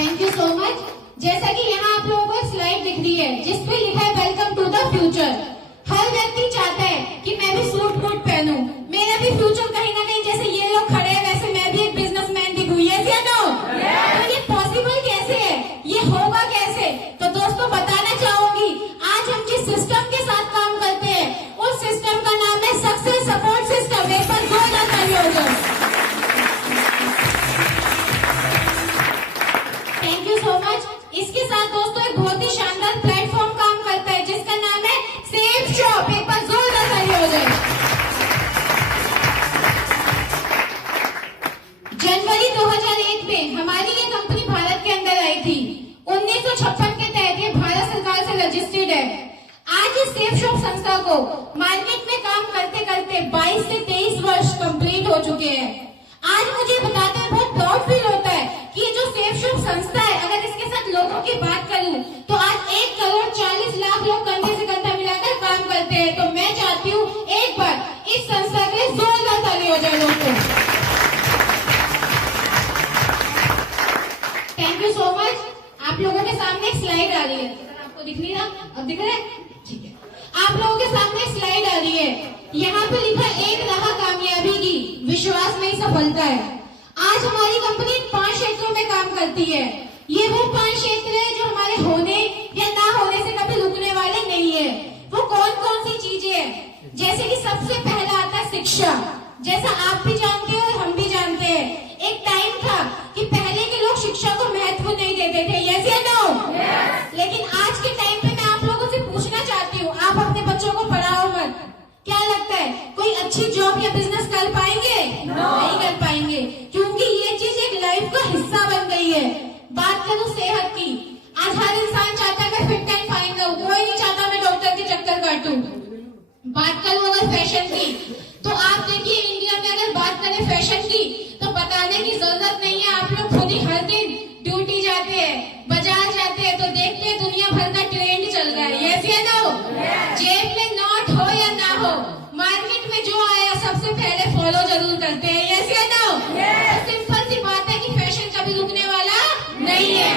Thank you so much. जैसा कि यहाँ आप लोगों को स्लाइड दिख रही है जिसपे लिखा है वेलकम टू द फ्यूचर। हर व्यक्ति चाहता है कि मैं भी सूट बूट पहनूं, मेरा भी फ्यूचर कहीं ना कहीं जैसे ये लोग खड़े हैं वैसे मैं भी एक बिजनेसमैन दिखूं। यस या नो? तो ये पॉसिबल कैसे है, ये होगा कैसे? तो दोस्तों बताना चाहूंगी, आज हम जिस सिस्टम के साथ काम करते हैं उस सिस्टम का नाम है सक्सेस सपोर्ट सिस्टम। एक बार जोरदार तालियां हो जाए। Thank you so much. इसके साथ दोस्तों एक बहुत ही शानदार प्लेटफॉर्म काम करता है जिसका नाम है सेफ शॉप। एक बार जोरदार तालियां हो जाए। जनवरी 2001 में हमारी ये कंपनी भारत के अंदर आई थी। 1956 के तहत ये भारत सरकार से रजिस्टर्ड है। आज इस सेफ शॉप संस्था को मार्केट में काम करते करते 22 से 23 वर्ष कंप्लीट हो चुके हैं। आज मुझे बताते हैं बहुत प्राउड फील होता है कि ये जो सेफ शॉप संस्था है, अगर इसके साथ लोगों की बात करूं तो आज 1 करोड़ 40 लाख लोग कंधे से कंधा मिलाकर काम करते हैं। तो मैं चाहती हूँ एक बार इस संस्था के लिए जोरदार ताली हो जाए दोस्तों। Thank you so much. आप लोगों के सामने एक स्लाइड आ रही है, आपको दिख नहीं रहा? अब दिख रहा है? ठीक है। आप लोगों के सामने एक स्लाइड आ रही है, यहाँ पे लिखा एक राह कामयाबी की, विश्वास में ही सफलता है। आज हमारी कंपनी 5 क्षेत्रों में काम करती है। ये वो 5 क्षेत्र है जो हमारे होने या ना होने से कभी रुकने वाले नहीं है। वो कौन कौन सी चीजें हैं? जैसे कि सबसे पहला आता है शिक्षा। जैसा आप भी जानते हैं और हम भी जानते हैं, एक टाइम था कि पहले के लोग शिक्षा को महत्व नहीं देते थे। यस या नो? लेकिन आज के टाइम पे मैं आप लोगों से पूछना चाहती हूँ, आप अपने बच्चों को पढ़ाओ मत। क्या लगता है कोई अच्छी जॉब या बिजनेस कर पाएंगे? नहीं कर पाएंगे, क्योंकि ये चीज एक लाइफ का हिस्सा बन गई है। बात करूं सेहत की, आज हर इंसान चाहता है मैं फिट एंड फाइन रहूं, कोई नहीं चाहता मैं डॉक्टर के चक्कर काटूं। बात करूं अगर फैशन की, तो आप देखिए इंडिया में अगर बात करें फैशन की तो बताने की जरूरत नहीं है। आप लोग खुद ही हर दिन ड्यूटी जाते हैं, बाजार जाते हैं, तो देखते हैं दुनिया भर का ट्रेंड चल रहा है। यस या नो? जेब में नोट हो या ना हो, मार्केट में जो आया सबसे पहले फॉलो जरूर करते हैं। यस या नो? सिंपल सी बात है कि फैशन कभी रुकने वाला नहीं है।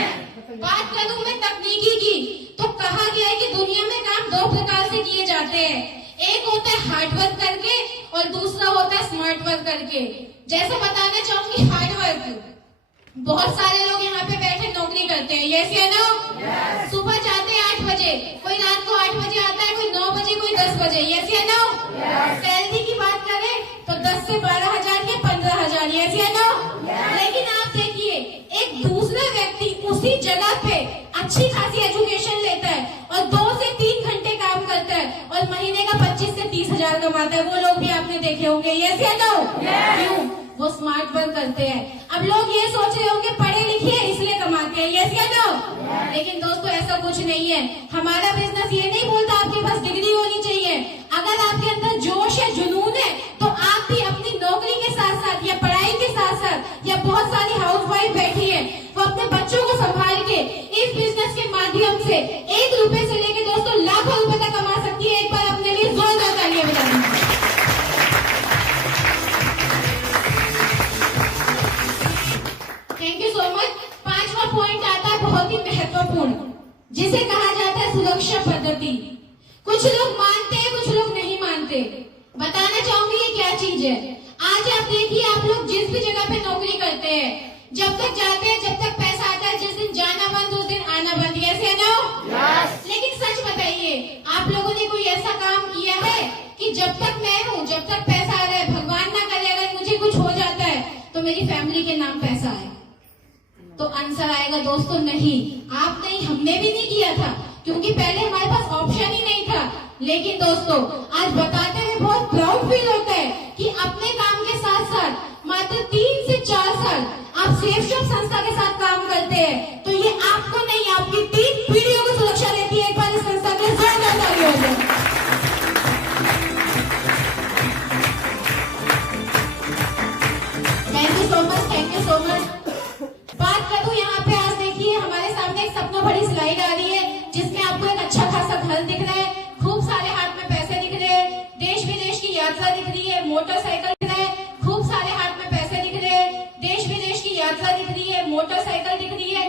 बात करूं मैं तकनीकी की, तो कहा गया है कि दुनिया में काम 2 प्रकार से किए जाते हैं। एक होता है हार्ड वर्क करके और दूसरा होता है स्मार्ट वर्क करके। जैसे बताना चाहूंगी हार्ड वर्क, बहुत सारे लोग यहाँ पे बैठे नौकरी करते हैं। यस या नो? सुबह जाते हैं 8 बजे, कोई रात को 8 बजे आता है, कोई 9 बजे, कोई 10 बजे। यस या नो? सैलरी की बात करें तो 10 से 12,000 या 15,000। यस या नो? लेकिन आप देखिए एक दूसरा व्यक्ति उसी जगह पे अच्छी खासी एजुकेशन लेता है और 2 से 3 घंटे काम करता है और महीने का 25 से 30,000 कमाता है। वो लोग भी आपने देखे होंगे। यस या नो? क्यों? वो स्मार्ट वर्क करते हैं। अब लोग ये सोच रहे होंगे पढ़े लिखे इसलिए कमाते हैं। यस या नो? लेकिन दोस्तों ऐसा कुछ नहीं है। हमारा बिजनेस ये नहीं बोलता आपके पास डिग्री होनी चाहिए। अगर आपके अंदर जोश है, जुनून है, तो आप भी अपनी नौकरी के साथ साथ या पढ़ाई के साथ साथ, या बहुत सारी हाउसवाइफ बैठी है वो अपने बच्चों को संभाल के इस बिजनेस के माध्यम से 1 रुपए से लेके दोस्तों लाखों रुपए तक कमा सकती है। एक बार अपने लिए जोरदार तालियां बजाइए। Thank you so much. 5वां पॉइंट आता है बहुत ही महत्वपूर्ण, जिसे कहा जाता है सुरक्षा पद्धति। कुछ लोग मानते हैं, कुछ लोग नहीं मानते। बताना चाहूंगी ये क्या चीज है। आज आप देखिए, आप लोग जिस भी जगह पे नौकरी करते हैं, जब तक जाते हैं जब तक पैसा आता है, जिस दिन जाना बंद उस दिन आना बंद। यस या नो? लेकिन सच बताइए, आप लोगों ने कोई ऐसा काम किया है कि जब तक मैं हूँ, जब तक पैसा आ रहा है, भगवान ना करे अगर मुझे कुछ हो जाता है तो मेरी फैमिली के नाम पैसा आए? तो आंसर आएगा दोस्तों नहीं। आप नहीं, हमने भी नहीं किया था, क्योंकि पहले हमारे पास ऑप्शन ही नहीं था। लेकिन दोस्तों आज बताते हुए बहुत प्राउड फील होता है कि अपने काम के साथ साथ मात्र 3 से 4 साल आप सेफ शॉप संस्था के साथ काम करते हैं, तो ये आपको नहीं आपकी 3 पीढ़ियों को सुरक्षा देती है। एक बार इस संस्था के जोरदार तालियां हो जाए। Thank you so much, thank you so much. बात करूं यहाँ पे, आज देखिए हमारे सामने एक सपना भरी स्लाइड आ रही है जिसमें आपको एक अच्छा खासा घर दिख रहा है, खूब सारे हाथ में पैसे दिख रहे हैं, देश विदेश की यात्रा दिख रही है, मोटरसाइकिल दिख रहा है, खूब सारे हाथ में पैसे दिख रहे हैं, देश विदेश की यात्रा दिख रही है, मोटरसाइकिल दिख रही है।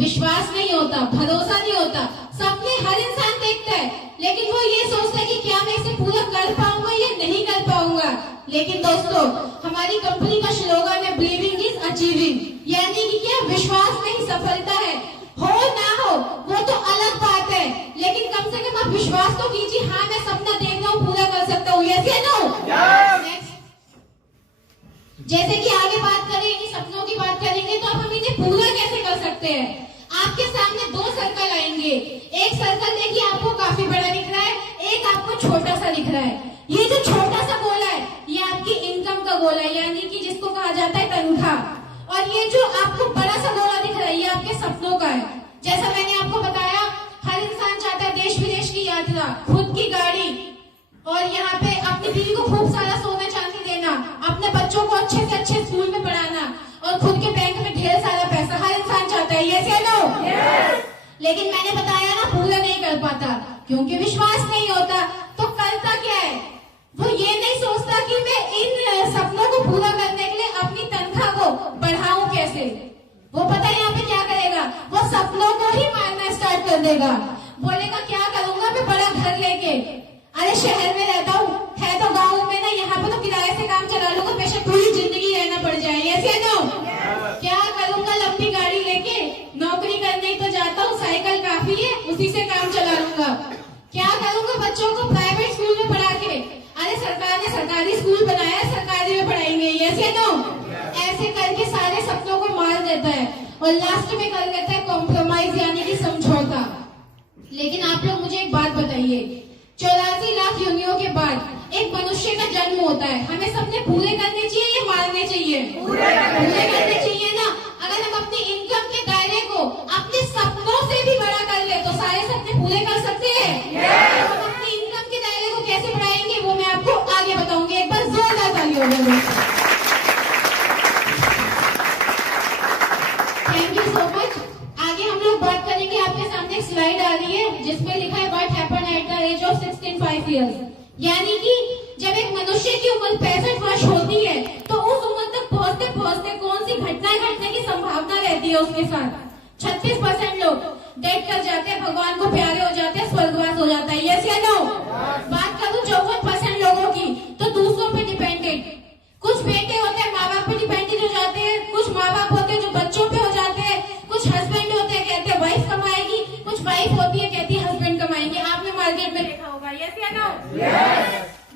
विश्वास नहीं होता, भरोसा नहीं होता। सपने हर इंसान देखता है, लेकिन वो ये सोचता है कि क्या मैं इसे पूरा कर पाऊंगा या नहीं कर पाऊंगा। लेकिन दोस्तों, हमारी कंपनी का स्लोगन है बिलीविंग इज अचीविंग, यानी कि क्या विश्वास में ही सफलता है। हो ना हो वो तो अलग बात है, लेकिन कम से कम आप विश्वास तो कीजिए, हाँ मैं सपना देख रहा हूँ, पूरा कर सकता हूँ। यस या नो? जैसे कि आगे बात करेंगे, सपनों की बात करेंगे, तो आप हम इन्हें पूरा कैसे कर सकते हैं। आपके सामने दो सर्कल आएंगे, एक सर्कल देखिए आपको काफी बड़ा दिख रहा है, एक आपको छोटा सा दिख रहा है। ये जो छोटा सा गोला है ये आपकी इनकम का गोला है, यानी कि जिसको कहा जाता है तनख्वाह। और ये जो आपको बड़ा सा गोला दिख रहा है ये आपके सपनों का है। जैसा मैंने आपको बताया, हर इंसान चाहता है देश विदेश की यात्रा, खुद की गाड़ी, और यहाँ पे अपनी बीवी को खूब सारा सोना चांदी देना, अपने बच्चों को अच्छे से अच्छे स्कूल में पढ़ाना, और खुद के बैंक में ढेर सारा पैसा हर इंसान चाहता है। यस या नो? लेकिन मैंने बताया ना, पूरा नहीं कर पाता क्योंकि विश्वास नहीं होता। तो करता क्या है, वो ये नहीं सोचता कि मैं इन सपनों को पूरा करने के लिए अपनी तनख्वाह को बढ़ाऊं कैसे। वो पता है यहाँ पे क्या करेगा, वो सपनों को ही मारना स्टार्ट कर देगा। बोलेगा क्या करूंगा मैं बड़ा घर लेके, अरे शहर में रहता हूँ, है तो गाँव में ना, यहाँ पे तो किराए से काम चला लूंगा, बेशक पूरी जिंदगी रहना पड़ जाए। यस या नो? क्या करूंगा लंबी गाड़ी लेके, नौकरी करने तो जाता हूँ, साइकिल काफी है, उसी से काम चला लूंगा। क्या करूंगा बच्चों को प्राइवेट स्कूल में पढ़ा के, अरे सरकार ने सरकारी स्कूल बनाया, सरकारी में पढ़ाएंगे। यस या नो? ऐसे करके सारे सपनों को मार देता है और लास्ट में कर देता है कॉम्प्रोमाइज, यानी कि समझौता। लेकिन आप लोग मुझे एक बात बताइए, 84 लाख योनियों के बाद एक मनुष्य का जन्म होता है, हमें सपने पूरे करने चाहिए या मारने चाहिए? पूरे करने चाहिए ना। अगर हम अपनी इनकम के दायरे को अपने सपनों से भी बड़ा कर ले तो सारे सपने पूरे कर सकते हैं। हम अपनी इनकम के दायरे को कैसे बढ़ाएंगे वो मैं आपको आगे बताऊंगी। एक बार जोरदार तालियां हो। Thank you so much. आगे हम लोग बात करेंगे, आपके सामने एक स्लाइड आ रही है जिसमें लिखा है what happened at the age of 65 years, यानी कि जब एक मनुष्य की उम्र 65 वर्ष होती है तो उस उम्र तक पहुंचते पहुंचते कौन सी घटनाएं घटने की संभावना रहती है उसके साथ। 36% लोग डेथ कर जाते हैं, भगवान को प्यारे हो जाते हैं, स्वर्गवास हो जाता है। यस या नो? बात करूं 54% लोगों की तो दूसरों पे डिपेंडेंट, कुछ बेटे होते हैं माँ बाप पे डिपेंडेंट हो जाते हैं, कुछ माँ बाप होते हैं जो बच्चों पे हो जाते हैं, कुछ हस्बैंड होते हैं कहते हैं वाइफ कमाएगी, कुछ वाइफ होती है कहती है हस्बैंड कमाएंगे। आपने मार्केट में देखा होगा। यस या नो?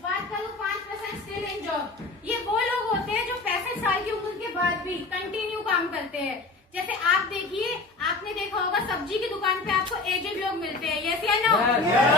बात करूं 5% स्टिल इन जॉब, ये वो लोग होते हैं जो 65 साल की उम्र के बाद भी कंटिन्यू काम करते हैं। जैसे आप देखिए, आपने देखा होगा सब्जी की दुकान पे आपको एजेड लोग मिलते हैं। यस या नो?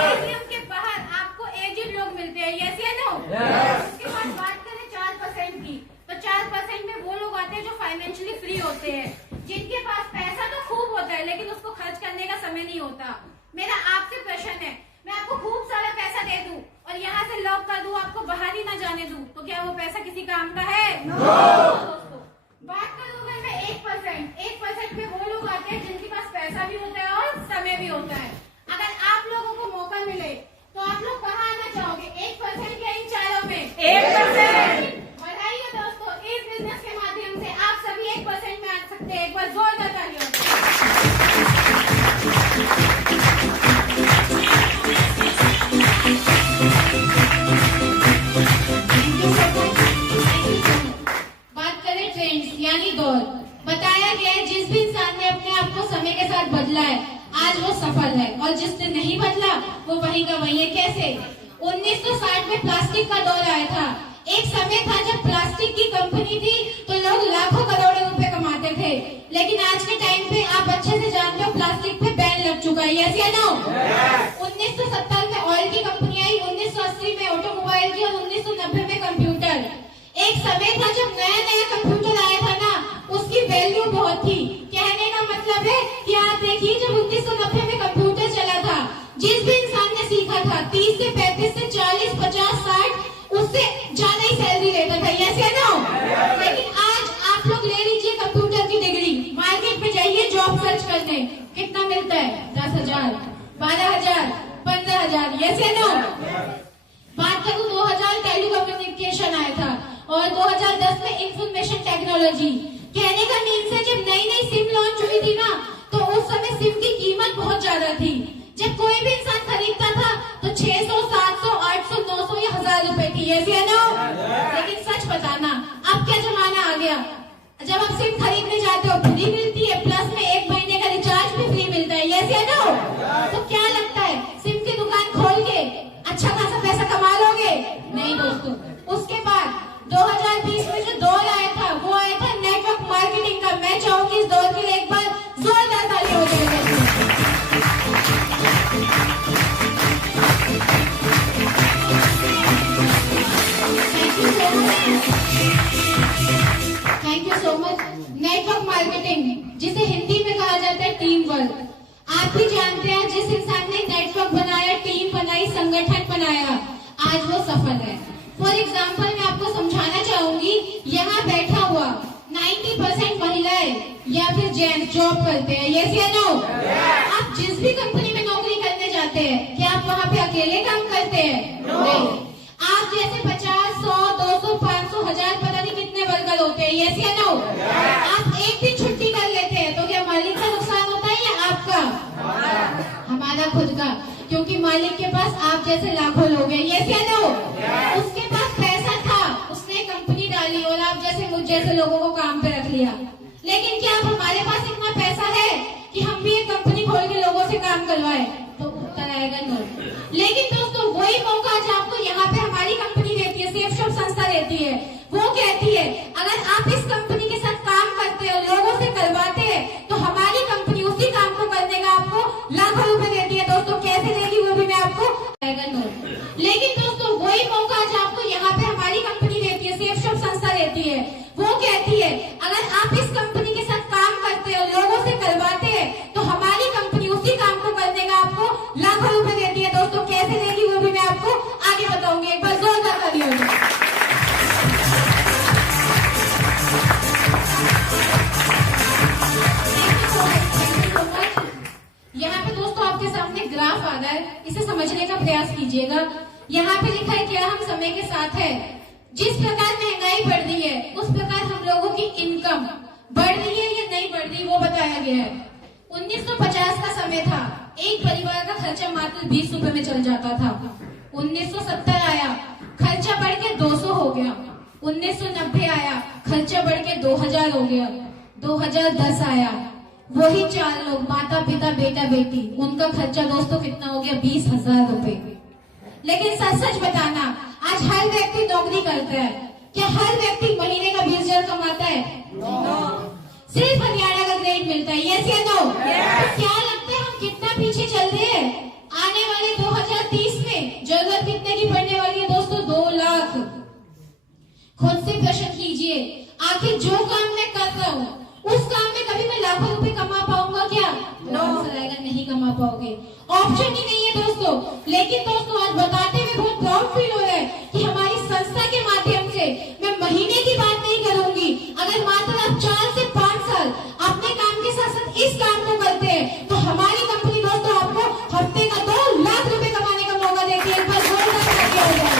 एटीएम के बाहर आपको एजेड लोग मिलते हैं। यस या नो? उसके बाद बात करें 4% की, तो 4% में वो लोग आते हैं जो फाइनेंशियली फ्री होते हैं, जिनके पास पैसा तो खूब होता है लेकिन उसको खर्च करने का समय नहीं होता। मेरा आपसे प्रश्न है, मैं आपको खूब सारा पैसा दे दूं और यहाँ से लॉक कर दूं, आपको बाहर ही ना जाने दूं, तो क्या वो पैसा किसी काम का है? दोस्तों, बात करूं अगर मैं 1% में वो लोग आते हैं जिनके पास पैसा भी होता है और समय भी होता है। अगर आप लोगों को मौका मिले तो आप लोग कहाँ आना चाहोगे, 1% या इन चारों में? 1%। बढ़ाइए दोस्तों, इस बिजनेस के माध्यम से आप सभी 1% में आ सकते हैं। एक बार जोरदार तालियां। बात करें ट्रेंड्स यानी दौर, बताया गया है जिस भी इंसान ने अपने आप को समय के साथ बदला है आज वो सफल है, और जिसने नहीं बदला वो वही का वही है। कैसे? 1960 में प्लास्टिक का दौर आया था। एक समय था जब प्लास्टिक की कंपनी थी तो लोग लाखों करोड़ों रुपए कमाते थे, लेकिन आज के टाइम पे आप अच्छे से जानते हो प्लास्टिक पे बैन लग चुका है। यस या नो? 1970 में ऑयल की कंपनी आई, 1980 में ऑटोमोबाइल की और 1990 में कंप्यूटर। एक समय था जब नया नया कंप्यूटर आया था ना, उसकी वैल्यू बहुत थी। कहने का मतलब है कि आप देखिए जब 1990 में कंप्यूटर चला था, जिस भी इंसान ने सीखा था 30 से 35 से 40 50 60 उससे ज्यादा ही सैलरी लेता था। यस या नो? लेकिन आज आप लोग ले लीजिए कंप्यूटर की डिग्री, मार्केट में जाइए जॉब सर्च करने, कितना मिलता है? 10,000, 12,000, 15,000। यस या नो? बात करूं 2000 टेलीकम्युनिकेशन आया था और 2010 में इंफॉर्मेशन टेक्नोलॉजी। कहने का मीन्स है जब नई नई सिम लॉन्च हुई थी ना, तो उस गया। जब आप सिम खरीदने जाते हो फ्री मिलती है, प्लस में 1 महीने का रिचार्ज भी फ्री मिलता है, यस या नो? तो क्या लगता है सिम की दुकान खोल के अच्छा खासा पैसा कमा लोगे? नहीं दोस्तों। उसके बाद 2020 में जो दौर आया था वो आया था नेटवर्क मार्केटिंग का। मैं चाहूंगी इस दौर के लिए एक बार जोरदार ताली हो जाएगी। Thank you so much. Network marketing, जिसे हिंदी में कहा जाता है टीम वर्क। आप भी जानते हैं जिस इंसान ने नेटवर्क बनाया, टीम बनाई, संगठन बनाया, आज वो सफल है। फॉर एग्जाम्पल मैं आपको समझाना चाहूंगी, यहाँ बैठा हुआ 90% महिलाएं या फिर जेंट्स जॉब करते हैं, यस या नो? आप जिस भी कंपनी में नौकरी करने जाते हैं, क्या आप वहाँ पे अकेले काम करते हैं? नहीं। आप जैसे 50, 100, 200, 500, 1000 पता नहीं कितने वर्कर होते हैं, यस या नो? आप एक दिन छुट्टी कर लेते हैं तो क्या मालिक का नुकसान होता है या आपका? हमारा खुद का, क्योंकि मालिक के पास आप जैसे लाखों लोग हैं, यस या नो? उसके पास पैसा था, उसने कंपनी डाली और आप जैसे मुझ जैसे लोगों को काम पे रख लिया। लेकिन क्या अब हमारे पास इतना पैसा है कि हम भी एक कंपनी खोल के लोगों से काम करवाए? तो उत्तर आएगा नो। लेकिन दोस्तों वही मौका आज आपको यहाँ पे हमारी कंपनी देती है, सेफ शॉप संस्था देती है। वो कहती है अगर आप इस कंपनी के साथ काम करते हो, लोगों से करवाते हैं, तो हमारी कंपनी उसी काम को करने का आपको लाखों रुपए देती है। दोस्तों कैसे देगी वो भी मैं आपको आएगा नो। लेकिन दोस्तों वही मौका आज आपको यहाँ पे हमारी कंपनी देती है, सेफ शॉप संस्था देती है। वो कहती है अगर आप इस कंपनी के साथ काम करते हो, लोगों से करवाते हैं, तो हमारी कंपनी उसी काम को करने का आपको लाखों रुपए देती है। दोस्तों कैसे देगी वो भी मैं आपको आगे बताऊंगी। एक बार जोरदार ताली हो जाए। यहाँ पे दोस्तों आपके सामने ग्राफ आ रहा है, इसे समझने का प्रयास कीजिएगा। यहाँ पे लिखा है क्या हम समय के साथ है। जिस प्रकार महंगाई बढ़ रही है उस प्रकार हम लोगों की इनकम बढ़ रही है या नहीं बढ़ रही वो बताया गया है। 1950 का समय था, एक परिवार का खर्चा मात्र 20 रुपए में चल जाता था। 1970 आया, खर्चा बढ़ के 200 हो गया। 1990 आया, खर्चा बढ़ के 2000 हो गया। 2010 आया, वही 4 लोग, माता पिता बेटा बेटी, उनका खर्चा दोस्तों कितना हो गया? 20,000 रुपए। लेकिन सच सच बताना, आज हर व्यक्ति नौकरी करता है, क्या हर व्यक्ति महीने का 20,000 कमाता है? सिर्फ हरियाणा का ग्रेड मिलता है, यस या नो? तो क्या लगता है हम कितना पीछे चल रहे हैं? आने वाले 2030 में जरूरत कितने की पड़ने वाली है दोस्तों? 2 लाख। खुद से प्रश्न कीजिए, आखिर जो काम मैं कर रहा हूँ उस काम में कभी मैं लाखों रुपए कमा पाऊंगा क्या? नहीं कमा पाओगे, ऑप्शन ही नहीं है दोस्तों। लेकिन दोस्तों आज बताते हुए बहुत प्राउड फील हो रहा है कि हमारी संस्था के माध्यम से, मैं महीने की बात नहीं करूंगी, अगर मात्र आप 4 से 5 साल अपने काम के साथ साथ इस काम को करते हैं तो हमारी कंपनी दोस्तों आपको हफ्ते का 2 लाख रुपए कमाने का मौका देती है। एक बार जोरदार ताली हो जाए।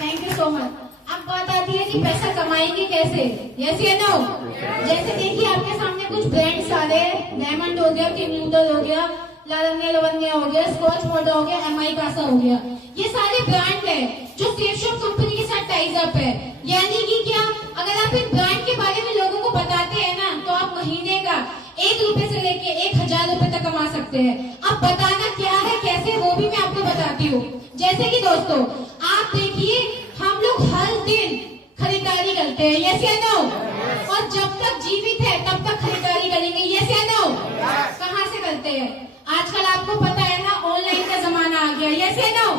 Thank you so much. अब बात आती है कि पैसा कमाएंगे कैसे, यस या नो? जैसे देखिए आपके सामने कुछ ब्रांड्स आ रहे हैं, डायमंड हो गया, किंग नूडल हो गया, लालंगिया लवंगिया हो गया, स्कॉच मोटा हो गया, एमआई कासा हो गया। ये सारे ब्रांड है जो सेफ शॉप कंपनी के साथ टाइज अप है। यानी कि क्या, अगर आप इन ब्रांड के बारे में लोगों को बताते हैं ना, तो आप महीने का 1 रुपए से लेके 1000 रुपए तक कमा सकते हैं। अब बताना क्या है, कैसे, वो भी मैं आपको बताती हूँ। जैसे कि दोस्तों आप देखिए, हम लोग हर दिन खरीदारी करते हैं, यस या नो? और जब तक जीवित है तब तक खरीदारी करेंगे, यस या नो? कहाँ से करते हैं? आजकल आपको पता है ना, ऑनलाइन का जमाना आ गया, यस या नो?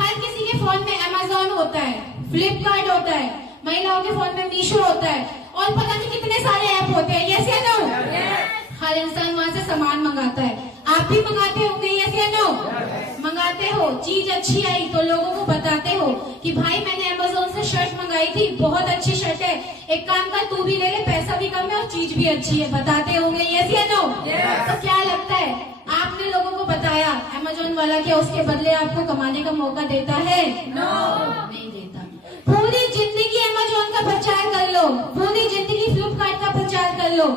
हर किसी के फोन में अमेजोन होता है, फ्लिपकार्ट होता है, महिलाओं के फोन में मीशो होता है, और पता नहीं कितने सारे ऐप होते हैं, यस या नो? हर इंसान वहां से सामान मंगाता है। आप भी मंगाते होंगे, यस या नो? मंगाते हो, चीज अच्छी आई तो लोगों को बताते हो कि भाई मैंने अमेज़न से शर्ट मंगाई थी, बहुत अच्छी शर्ट है, एक काम कर तू भी ले ले, पैसा भी कम है और चीज भी अच्छी है, बताते होंगे, यस या नो? तो क्या लगता है, आपने लोगों को बताया, अमेज़न वाला क्या उसके बदले आपको कमाने का मौका देता है? नहीं देता। पूरी जिंदगी अमेज़न का प्रचार कर लो, पूरी जिंदगी फ्लिपकार्ट का प्रचार कर लो,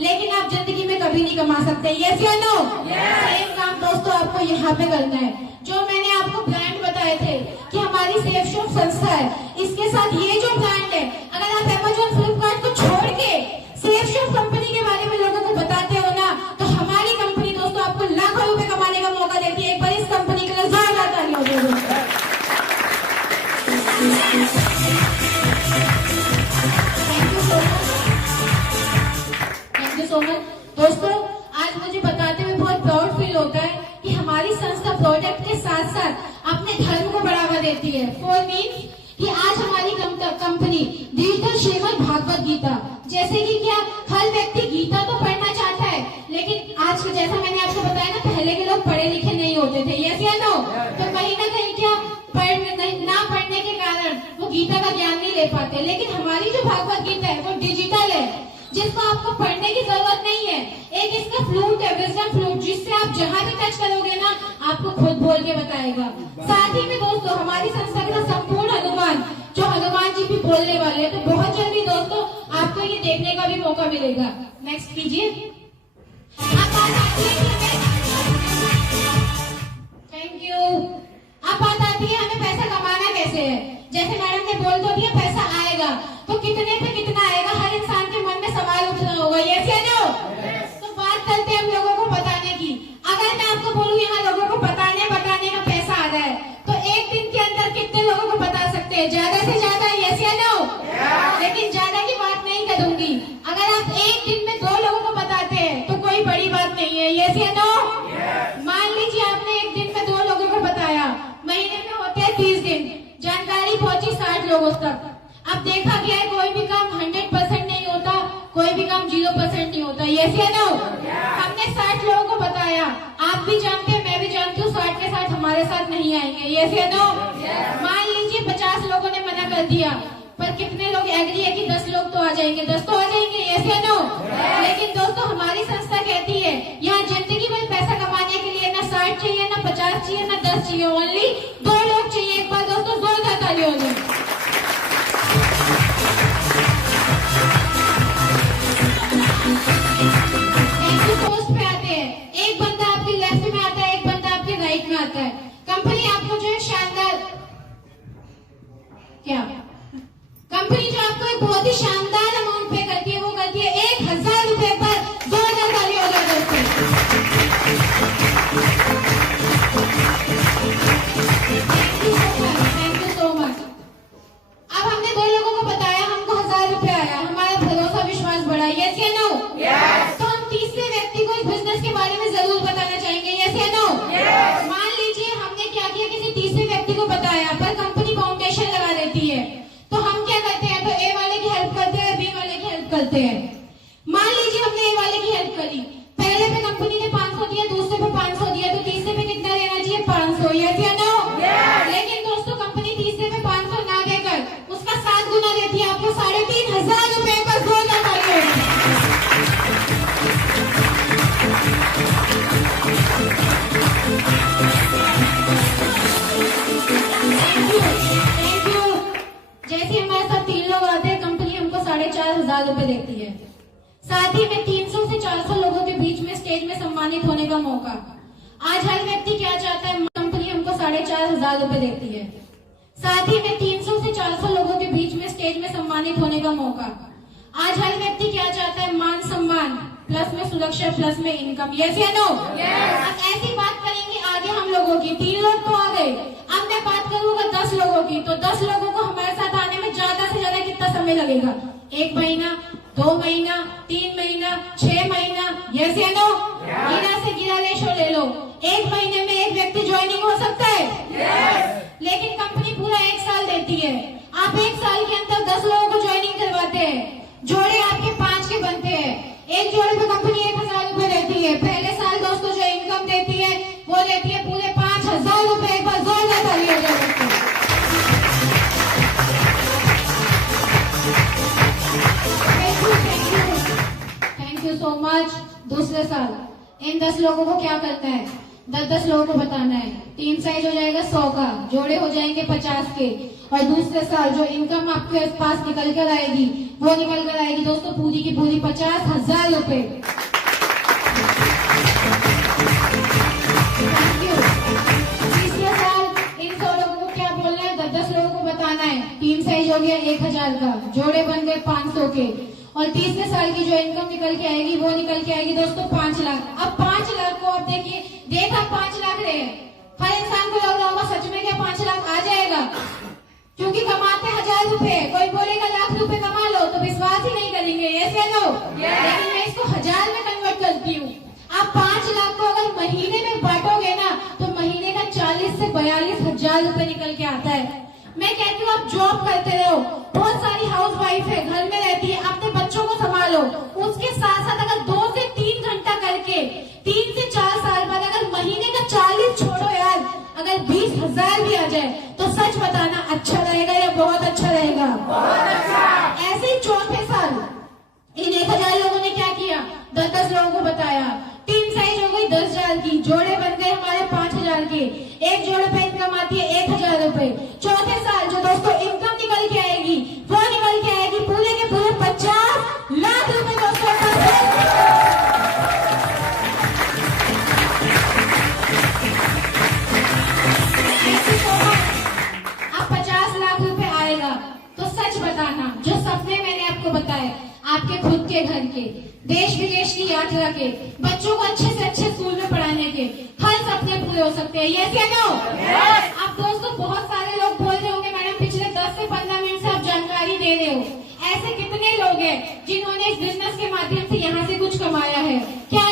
लेकिन आप जिंदगी में कभी नहीं कमा सकते, यस या नो? सेम काम दोस्तों आपको यहाँ पे करना है। जो मैंने आपको ब्रांड बताए थे कि हमारी सेफ शॉप संस्था है, इसके साथ ये जो डिजिटल श्रीमद् भागवत गीता। जैसे कि क्या हर व्यक्ति गीता तो पढ़ना चाहता है, लेकिन आज जैसा मैंने आपको बताया ना, पहले के लोग पढ़े लिखे नहीं होते थे, यस या नो? तो कहीं ना कहीं क्या ना पढ़ने के कारण वो गीता का ज्ञान नहीं ले पाते। लेकिन हमारी जो भागवत गीता है वो डिजिटल है, जिसको आपको पढ़ने की जरूरत नहीं है। एक इसका फ्लूट है, विजडम फ्लूट, जिससे आप जहां भी टच करोगे ना, आपको खुद बोल के बताएगा। साथ ही में दोस्तों, हमारी संस्था का संपूर्ण हनुमान, जो हनुमान जी भी बोलने वाले हैं, तो बहुत जल्दी दोस्तों आपको ये देखने का भी मौका मिलेगा। नेक्स्ट कीजिए। Thank you. अब बात आती है हमें पैसा कमाना कैसे है। जैसे मैडम ने बोल तो दिया पैसा आएगा, तो कितने पे कितना आएगा, हर इंसान के मन में सवाल उठना होगा, यस या नो? तो बात करते हैं हम लोगों को बताने की। अगर मैं आपको बोलूं यहाँ लोगों को बताने का पैसा आ रहा है, तो एक दिन के अंदर कितने लोगों को बता सकते हैं? ज्यादा से ज्यादा, यस या नो? लेकिन ज्यादा की बात नहीं करूंगी। अगर आप एक दिन में 2 लोगों को बताते हैं तो कोई बड़ी बात नहीं है, यस या नो? मान लीजिए आपने एक दिन में 2 लोगों को बताया, महीने में होते हैं 30 दिन, जानकारी पहुंची 60 लोगों तक। अब देखा गया है कोई भी काम 100% नहीं होता, कोई भी काम 0% नहीं होता, यस या नो? हमने 60 लोगों को बताया, आप भी जानते हैं, मैं भी जानती हूँ, 60 के 60 हमारे साथ नहीं आएंगे, यस या नो? मान लीजिए 50 लोगों ने मना कर दिया, पर कितने लोग एग्री है कि 10 लोग तो आ जाएंगे, 10 तो आ जाएंगे, यस या नो? लेकिन दोस्तों हमारी संस्था कहती है यहाँ जिंदगी में पैसा कमाने के लिए ना 60 चाहिए, ना 50 चाहिए, ना 10 चाहिए, ओनली 2 लोग चाहिए। एक बार दोस्तों जोरदार ताली हो जाए। पोस्ट पे आते हैं, एक बंदा आपके लेफ्ट में आता है, एक बंदा आपके राइट में आता है। कंपनी आपको जो है शानदार, क्या कंपनी जो आपको एक बहुत ही शानदार अमाउंट पे करती है, वो करती है 1000 रुपए पर। 2000 ताली हो जाए दोस्तों। Thank you so much. अब हमने 2 लोगों को बताया, हमको 1000 रुपए आया, हमारा भरोसा विश्वास बढ़ा, यस या नो? तो हम तीसरे व्यक्ति को इस बिजनेस के बारे में जरूर बताना चाहेंगे, यस या नो? मान लीजिए हमने क्या किया, किसी तीसरे व्यक्ति को बताया, पर कंपनी फाउंडेशन लगा देती है, तो हम क्या करते हैं, तो ए वाले की हेल्प करते हैं, बी वाले की हेल्प करते हैं। मान लीजिए हमने ए वाले की हेल्प करी, पहले पे कंपनी ने 500 दिया, दूसरे पे 500 दिया, तो तीसरे पे कितना देना चाहिए? 500, यस या नो? लेकिन दोस्तों कंपनी तीसरे पे 500 ना देकर उसका 7 गुना देती है, आपको 3500 रुपए पर 2000 ताली होगी। Thank you. जैसे हमारे साथ 3 लोग आते हैं, कंपनी हमको 4500 रुपए देती है। साथ ही में 300 से 400 लोगों के बीच में स्टेज में सम्मानित होने का मौका। आज हर व्यक्ति क्या चाहता है, कंपनी हमको 4500 रुपए देती है। साथ ही में 300 से 400 लोगों के बीच में स्टेज में सम्मानित होने का मौका। आज हर व्यक्ति क्या चाहता है, मान सम्मान प्लस में सुरक्षा प्लस में इनकम, यस या नो? अब ऐसी बात करेंगे आगे हम लोगों की। 3 लोग तो आ गए, अब मैं बात करूंगा 10 लोगों की। तो 10 लोगों को हमारे साथ आने में ज्यादा से ज्यादा कितना समय लगेगा? 1 महीना, 2 महीना, 3 महीना, 6 महीना, यस या नो? गिरा से गिरा रेशो ले लो, 1 महीने में एक व्यक्ति ज्वाइनिंग हो सकता है। लेकिन कंपनी पूरा 1 साल देती है। आप 1 साल के अंदर 10 लोगों को ज्वाइनिंग करवाते हैं, जोड़े आपके 5 के बनते हैं, एक जोड़े पे कंपनी 1000 रुपए देती है। पहले साल दोस्तों जो इनकम देती है वो देती है पूरे 5000 रुपए। एक बार जोरदार ताली हो जाए। Thank you so much. दूसरे साल इन 10 लोगों को क्या करना है, 10-10 लोगों को बताना है। टीम साइज हो जाएगा 100 का, जोड़े हो जाएंगे 50 के, और दूसरे साल जो इनकम आपके पास निकल कर आएगी वो निकल कर आएगी दोस्तों पूरी की पूरी 50,000 रुपए। तीसरे साल इन 100 लोगों को क्या बोलना है, 10-10 लोगों को बताना है। टीम साइज हो गया 1000 का, जोड़े बन गए 500 के, और तीसरे साल की जो इनकम निकल के आएगी वो निकल के आएगी दोस्तों 5 लाख। अब 5 लाख को आप देखिए, देखा 5 लाख रहे हैं, हर इंसान को लग रहा होगा सच में क्या 5 लाख आ जाएगा, क्योंकि कमाते 1000 रुपए। कोई बोलेगा लाख रुपए कमा लो तो विश्वास ही नहीं करेंगे, ऐसे लो। लेकिन मैं इसको 1000 में कन्वर्ट करती हूँ। आप 5 लाख को अगर महीने में बांटोगे ना तो महीने का 40 से 42 हजार रुपए निकल के आता है। मैं कहती हूँ आप जॉब करते रहो, बहुत सारी हाउस वाइफ उसके साथ साथ अगर 2 से 3 घंटा करके 3 से 4 साल बाद अगर महीने का 40 छोड़ो यार, अगर 20,000 भी आ जाए तो सच बताना अच्छा रहेगा या बहुत अच्छा रहेगा? बहुत अच्छा। ऐसे ही चौथे साल इन 1,000 लोगों ने क्या किया, 10-10 लोगों को बताया, टीम साइज हो गई 10,000 की, जोड़े बन गए हमारे 5,000 के, एक जोड़े पे इनकम आती है 1,000 रुपए। चौथे साल जो दोस्तों इनकम निकल के आएगी वो निकल के आएगी पूरे के पूरे 50 लाख रुपए दोस्तों। अब 50 लाख रुपए आएगा तो सच बताना, जो सपने मैंने आपको बताए आपके खुद के घर के, देश विदेश की यात्रा के, बच्चों को अच्छे से अच्छे स्कूल में पढ़ाने के, हर सपने पूरे हो सकते हैं। यस या नो? अब दोस्तों बहुत सारे लोग बोल रहे होंगे मैडम पिछले 10 से 15 मिनट से आप जानकारी दे रहे हो, ऐसे कितने लोग हैं जिन्होंने इस बिजनेस के माध्यम से यहाँ से कुछ कमाया है? क्या